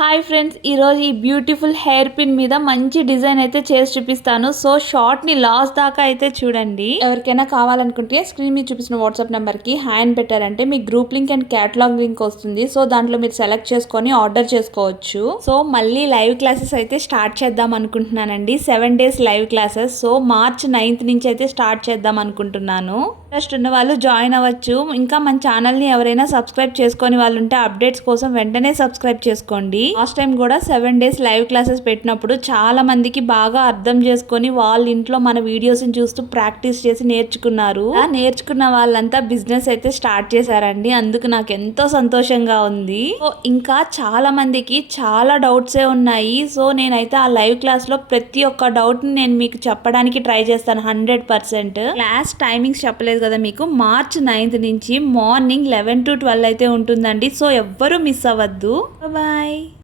Hi friends, ఈరోజు ఈ beautiful hair pin మీద మంచి డిజైన్ అయితే చేసి చూపిస్తాను. సో షార్ట్ని లాస్ట్ దాకా అయితే చూడండి. ఎవరికైనా కావాలనుకుంటే స్క్రీన్ మీద చూపిస్తున్న వాట్సాప్ నెంబర్కి హ్యాండ్ పెట్టారంటే మీ group link and catalogue link వస్తుంది. సో దాంట్లో మీరు సెలెక్ట్ చేసుకొని ఆర్డర్ చేసుకోవచ్చు. సో మళ్ళీ లైవ్ క్లాసెస్ అయితే స్టార్ట్ చేద్దాం అనుకుంటున్నానండి. 7 days live classes. So March 9th నుంచి అయితే స్టార్ట్ చేద్దాం అనుకుంటున్నాను. ఇంట్రెస్ట్ ఉన్న వాళ్ళు జాయిన్ అవ్వచ్చు. ఇంకా మన ఛానల్ని ఎవరైనా సబ్స్క్రైబ్ చేసుకొని వాళ్ళు ఉంటే అప్డేట్స్ కోసం వెంటనే సబ్స్క్రైబ్ చేసుకోండి. లాస్ట్ టైం కూడా 7 days లైవ్ క్లాసెస్ పెట్టినప్పుడు చాలా మందికి బాగా అర్థం చేసుకొని వాళ్ళ ఇంట్లో మన వీడియోస్ చూస్తూ ప్రాక్టీస్ చేసి నేర్చుకున్నారు. నేర్చుకున్న వాళ్ళంతా బిజినెస్ అయితే స్టార్ట్ చేశారండి. అందుకు నాకు ఎంతో సంతోషంగా ఉంది. సో ఇంకా చాలా మందికి చాలా డౌట్సే ఉన్నాయి. సో నేనైతే ఆ లైవ్ క్లాస్ లో ప్రతి ఒక్క డౌట్ ని నేను మీకు చెప్పడానికి ట్రై చేస్తాను 100%. క్లాస్ టైమింగ్స్ చెప్పలేదు కదా మీకు. March 9th నుంచి మార్నింగ్ 11 to 12 అయితే ఉంటుందండి. సో ఎవ్వరూ మిస్ అవ్వద్దు. బాయ్.